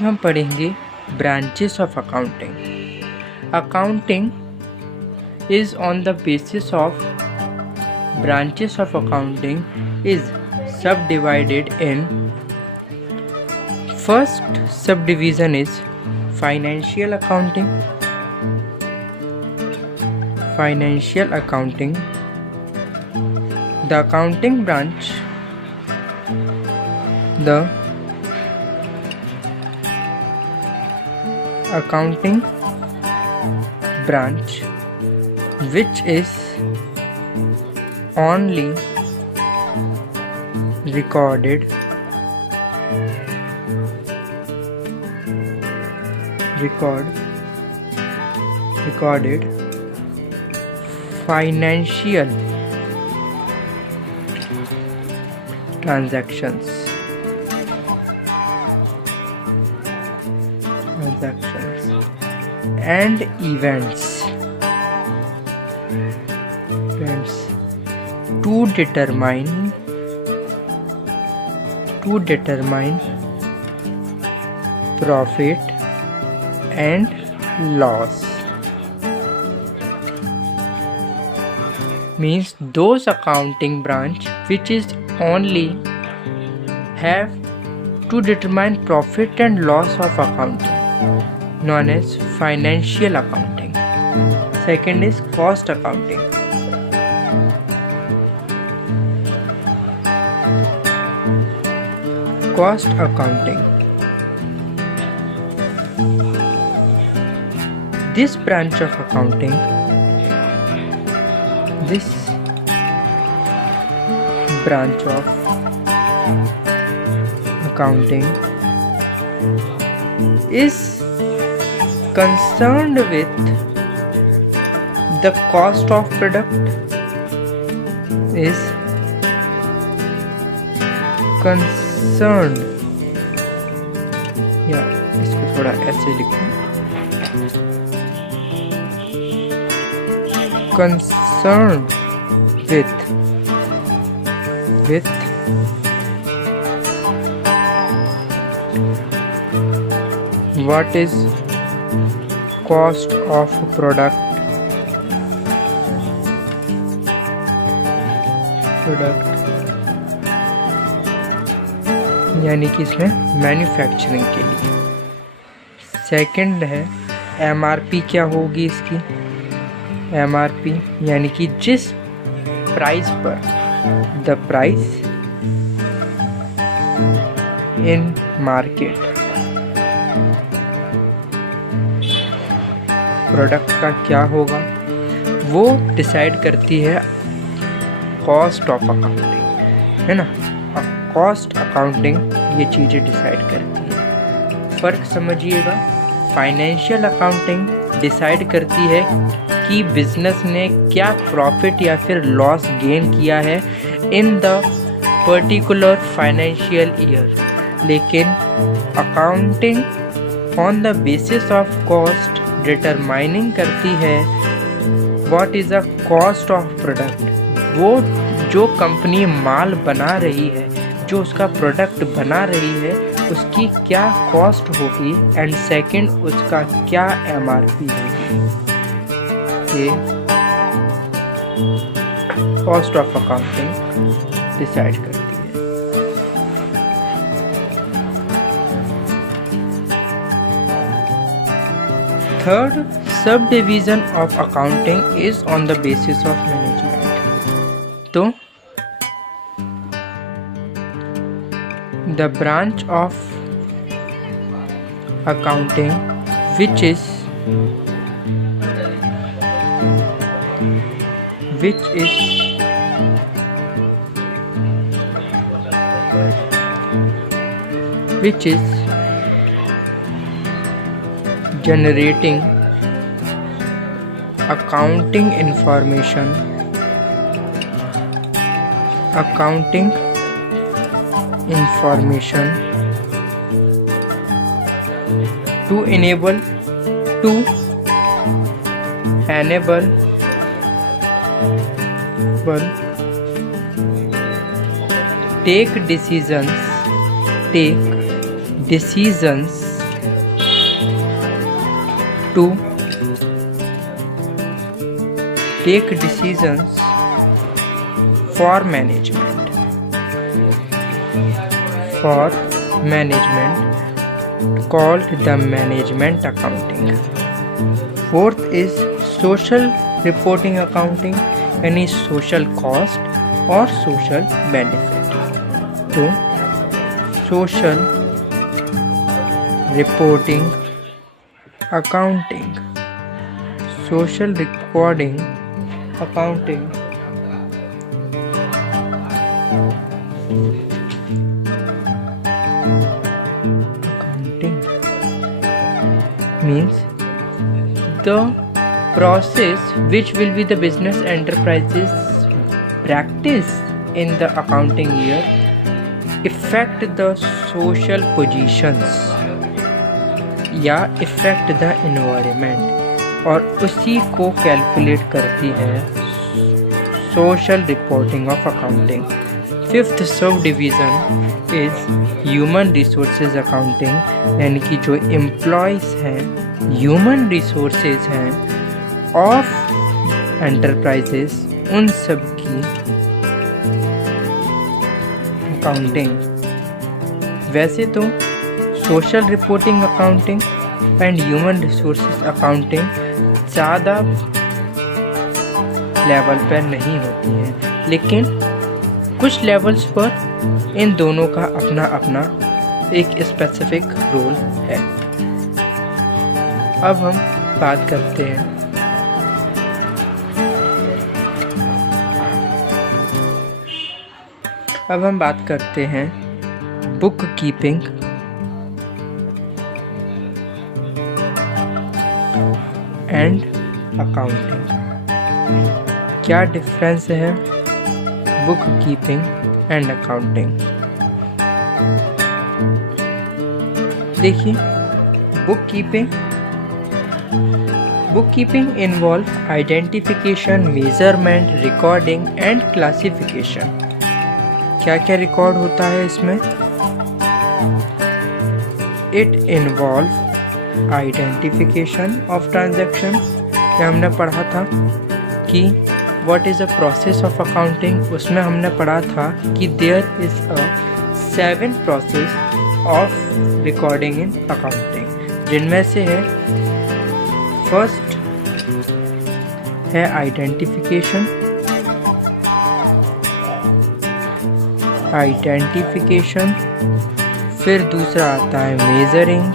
हम पढ़ेंगे branches of accounting. Accounting is on the basis of branches of accounting is subdivided in first subdivision is financial accounting. The accounting branch which is only recorded financial transactions and events to determine profit and loss. Means those accounting branch which is only have to determine profit and loss of accounting, known as financial accounting. Second is cost accounting. Cost accounting. This branch of accounting is concerned with the cost of product, इसको थोड़ा ऐसे लिखूं, concerned with what is cost of product यानी कि इसमें मैन्युफैक्चरिंग के लिए। सेकंड है एमआरपी। क्या होगी इसकी? एमआरपी यानी कि जिस प्राइस पर, the price in market product का क्या होगा, वो डिसाइड करती है कॉस्ट ऑफ अकाउंटिंग, है ना। कॉस्ट अकाउंटिंग ये चीज़ें डिसाइड करती है। फ़र्क समझिएगा। फाइनेंशियल अकाउंटिंग डिसाइड करती है कि बिजनेस ने क्या प्रॉफिट या फिर लॉस गेन किया है in the particular financial year, लेकिन accounting on the basis of cost determining करती है what is the cost of product. वो जो कंपनी माल बना रही है, जो उसका प्रोडक्ट बना रही है, उसकी क्या कॉस्ट होगी, एंड सेकंड उसका क्या एमआरपी होगी। ये कॉस्ट ऑफ अकाउंटिंग डिसाइड करती है। Third sub division of accounting is on the basis of management. तो the branch of accounting which is generating accounting information to enable take decisions to take decisions for management. Called the management accounting. Fourth is social reporting accounting, यानी social cost और social benefit. तो social reporting accounting, social recording accounting, means the process which will be the business enterprises practice in the accounting year affect the social positions या affect the environment, और उसी को कैलकुलेट करती है social reporting of accounting. Fifth sub division is human resources accounting, यानी कि जो एम्प्लॉयज़ हैं, ह्यूमन रिसोर्सेज हैं ऑफ एंटरप्राइजेस, उन सब की अकाउंटिंग. वैसे तो social reporting accounting and human resources accounting ज़्यादा लेवल पर नहीं होती है, लेकिन कुछ लेवल्स पर इन दोनों का अपना अपना एक स्पेसिफिक रोल है. अब हम बात करते हैं बुक कीपिंग एंड अकाउंटिंग. क्या डिफरेंस है बुक कीपिंग एंड अकाउंटिंग? देखिए, बुक कीपिंग involve identification, measurement, recording and classification. क्या क्या रिकॉर्ड होता है इसमें? It involve identification of transaction. क्या हमने पढ़ा था कि what is a process of accounting? उसमें हमने पढ़ा था कि there is a 7 process of recording in accounting, जिनमें से है फर्स्ट है आइडेंटिफिकेशन, फिर दूसरा आता है मेजरिंग,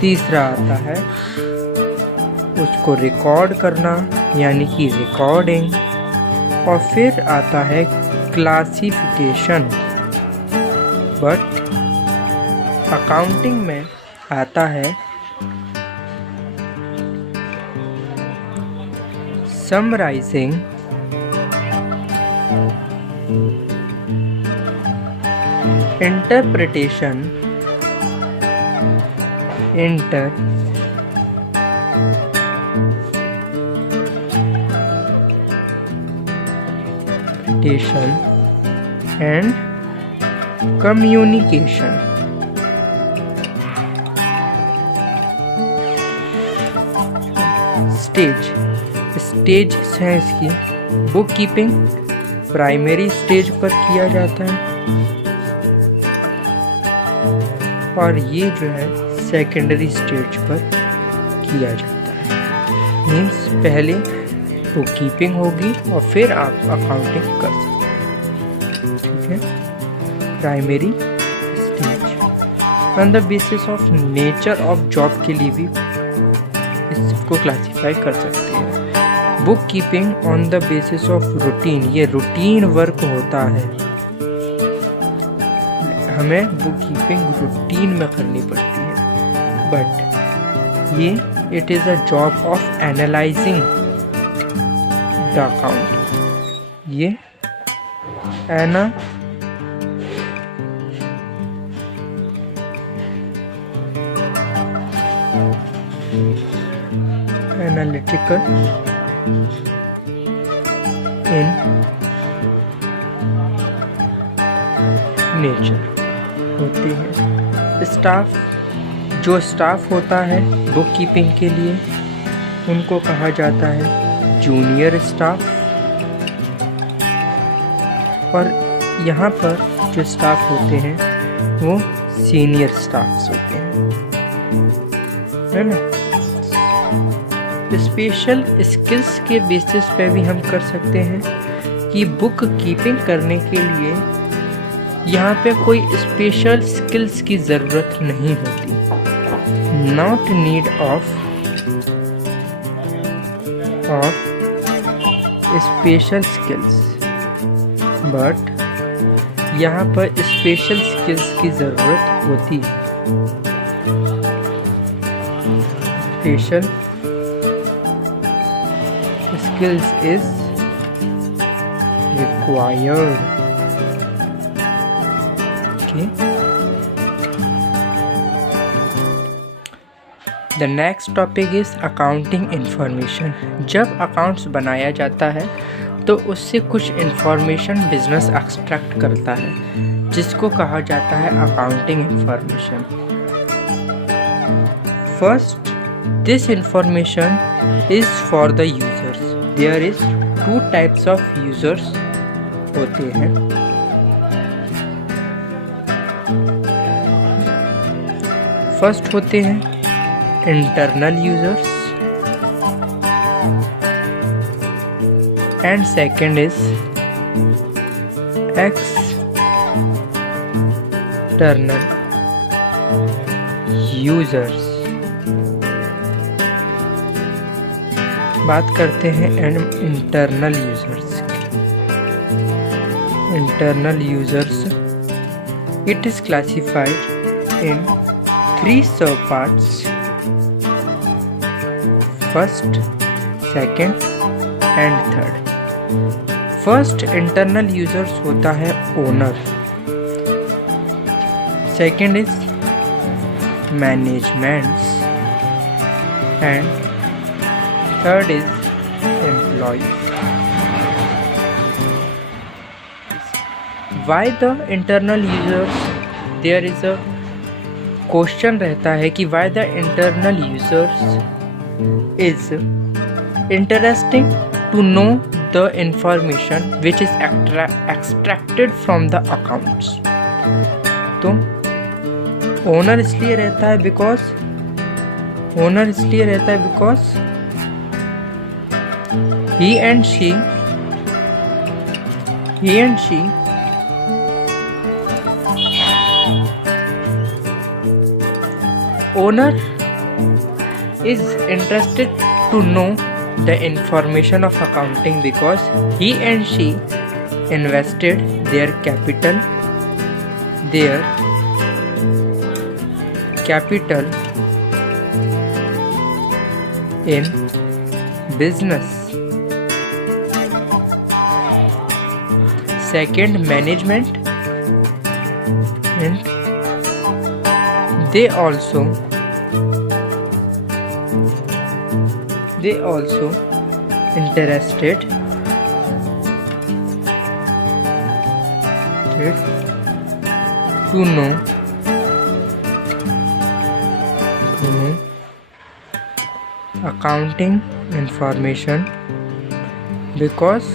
तीसरा आता है उसको रिकॉर्ड करना यानी कि रिकॉर्डिंग, और फिर आता है क्लासिफिकेशन. बट अकाउंटिंग में आता है summarising, interpretation, and communication. Stage है इसकी. बुक कीपिंग प्राइमरी स्टेज पर किया जाता है और ये जो है सेकेंडरी स्टेज पर किया जाता है. मीन्स पहले बुक कीपिंग होगी और फिर आप अकाउंटिंग कर सकते हैं. ठीक है. Primary stage on the basis of nature of job के लिए भी इसको क्लासिफाई कर सकते हैं. Book keeping on the basis of routine, ये रूटीन वर्क होता है. हमें बुक कीपिंग रूटीन में करनी पड़ती है, बट ये it is a job of analysing the account. ये एनालिटिकल इन नेचर होती है. स्टाफ जो स्टाफ होता है बुक कीपिंग के लिए उनको कहा जाता है जूनियर स्टाफ, और यहाँ पर जो स्टाफ होते हैं वो सीनियर स्टाफ्स होते हैं, है ना। स्पेशल स्किल्स के बेसिस पे भी हम कर सकते हैं कि बुक कीपिंग करने के लिए यहाँ पे कोई स्पेशल स्किल्स की ज़रूरत नहीं होती, not need of special skills, but यहाँ पर स्पेशल स्किल्स की ज़रूरत होती है। Special skills is required. Okay. The next topic is accounting information. जब अकाउंट्स बनाया जाता है तो उससे कुछ इंफॉर्मेशन बिजनेस एक्सट्रैक्ट करता है जिसको कहा जाता है accounting information. First, this information is for the users. There is 2 types of users होते हैं। फर्स्ट होते हैं internal users and second is external users. बात करते हैं इंटरनल यूजर्स की। Internal users, it is classified in 3 sub parts, first, second and third. First internal users होता है owner, second is managements and third is employees. Why the internal users? There is a question रहता है कि why the internal users is interesting to know the information which is extracted from the accounts. तो ओनर इसलिए रहता है because he and she owner is interested to know the information of accounting because he and she invested their capital in business. Second, management, and they also interested to know accounting information because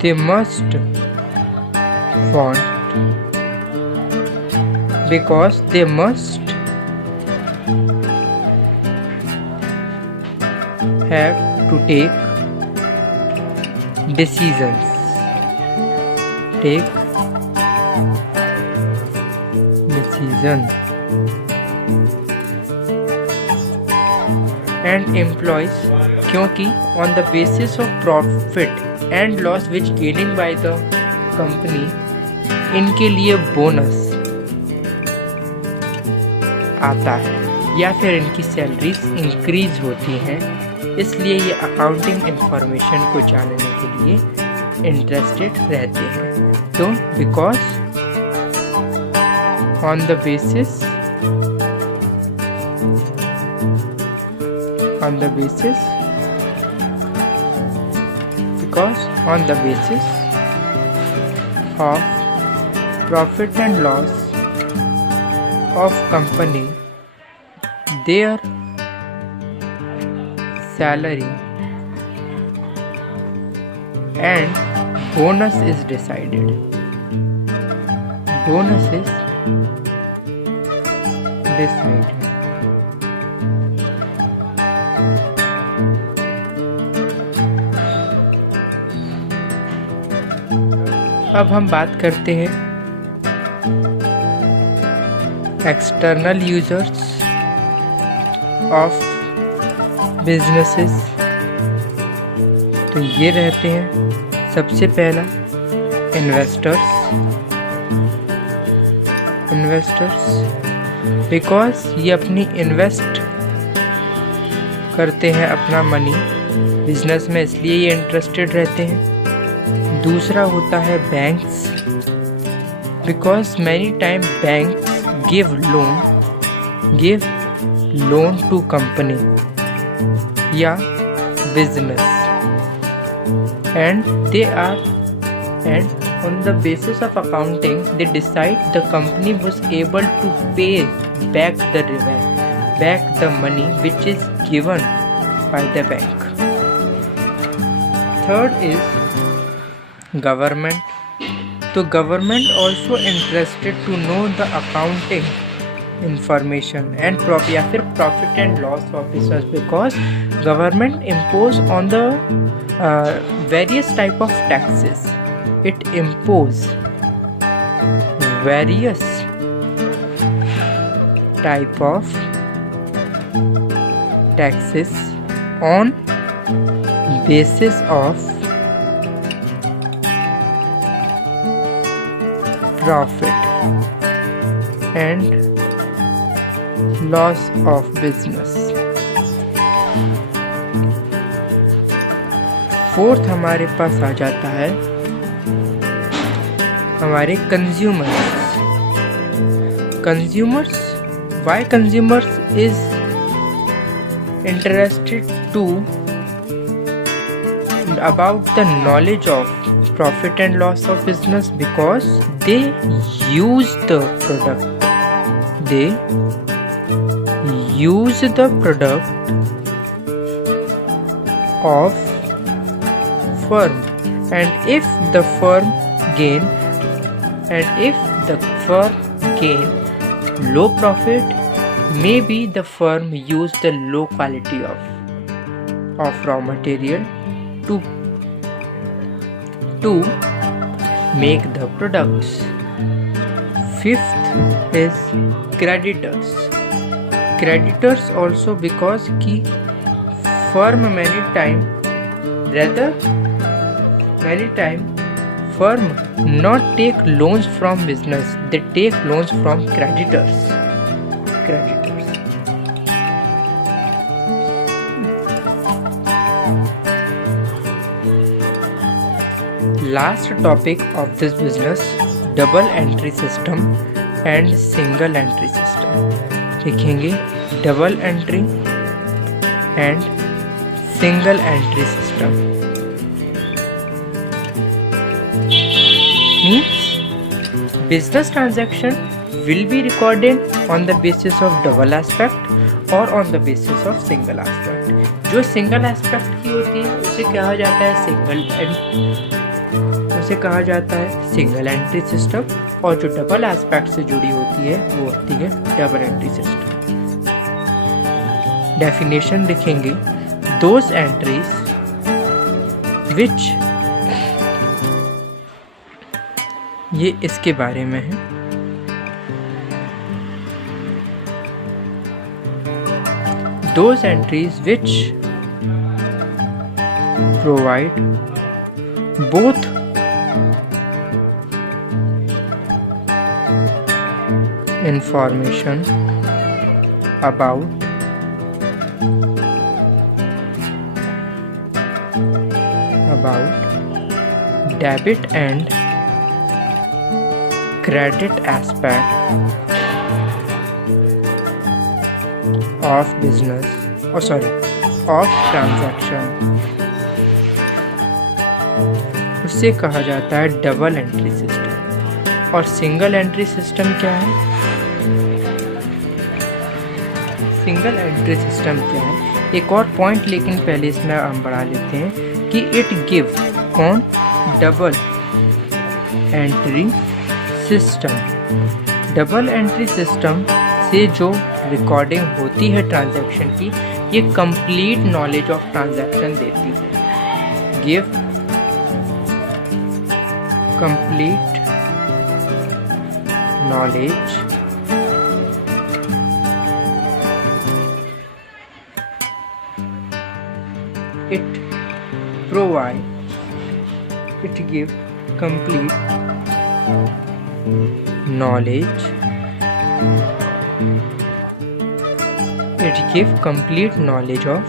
they must have to take decisions. And employees, क्योंकि on the basis of profit and loss which gaining by the company, इनके लिए बोनस आता है या फिर इनकी salaries increase होती हैं, इसलिए ये अकाउंटिंग इंफॉर्मेशन को जानने के लिए इंटरेस्टेड रहते हैं। तो because on the basis because on the basis of profit and loss of company, their salary and bonus is decided. Bonus is decided. अब हम बात करते हैं एक्सटर्नल यूजर्स ऑफ बिजनेसेस। तो ये रहते हैं सबसे पहला इन्वेस्टर्स बिकॉज ये अपनी इन्वेस्ट करते हैं अपना मनी बिजनेस में, इसलिए ये इंटरेस्टेड रहते हैं। दूसरा होता है banks, because many time banks give loan to company या business, and on the basis of accounting they decide the company was able to pay back the money which is given by the bank. Third is government. So government also interested to know the accounting information and profit and loss officers, because government impose on the various type of taxes. It impose various type of taxes on basis of profit and loss of business. Fourth हमारे पास आ जाता है हमारे consumers. Why consumers is interested to about the knowledge of profit and loss of business, because they use the product of firm, and if the firm gain low profit, maybe the firm use the low quality of raw material to make the products. Fifth is creditors also, because ki firm many time firm not take loans from business, they take loans from creditors. Last topic of this business, double entry system and single entry system. देखेंगे double entry and single entry system. Means business transaction will be recorded on the basis of double aspect or on the basis of single aspect. जो single aspect की होती है उसे कहा जाता है single entry system, और जो डबल एस्पेक्ट से जुड़ी होती है वो होती है डबल एंट्री सिस्टम। डेफिनेशन लिखेंगे, दोज एंट्रीज विच, ये इसके बारे में है। Those entries which provide both information about debit and credit aspect of business, of transaction, उसे कहा जाता है डबल एंट्री सिस्टम। और सिंगल एंट्री सिस्टम क्या है? सिंगल एंट्री सिस्टम क्या है? एक और पॉइंट लेकिन पहले इसमें हम बढ़ा लेते हैं कि इट गिव कौन? Double entry system. Double entry system से जो रिकॉर्डिंग होती है ट्रांजैक्शन की, ये कंप्लीट नॉलेज ऑफ ट्रांजैक्शन देती है। Give complete knowledge it give complete knowledge of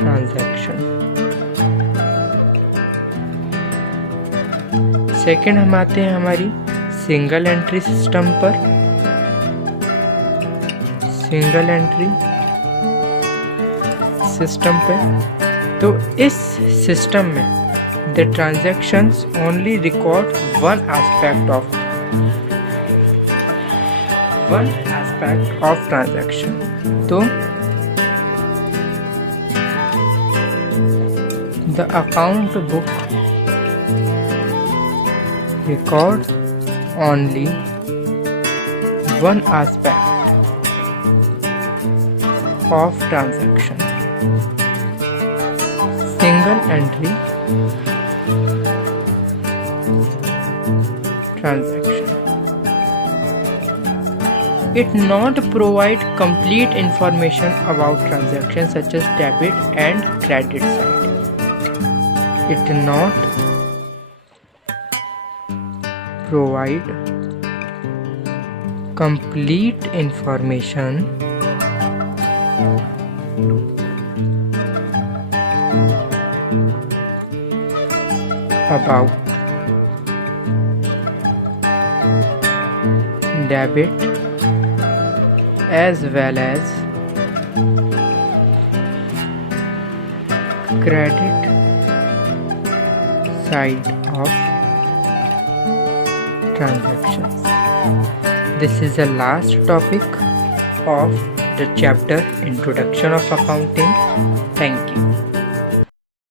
transaction। Second हम आते हैं हमारी सिंगल एंट्री सिस्टम पर। सिंगल एंट्री सिस्टम पे, तो इस सिस्टम में the transactions only record one aspect of transaction. तो the account book record only one aspect of transaction. Single entry transaction. It not provide complete information about transactions such as debit and credit side. It not provide complete information about debit as well as credit side of transactions. This is the last topic of the chapter Introduction of Accounting. Thank you.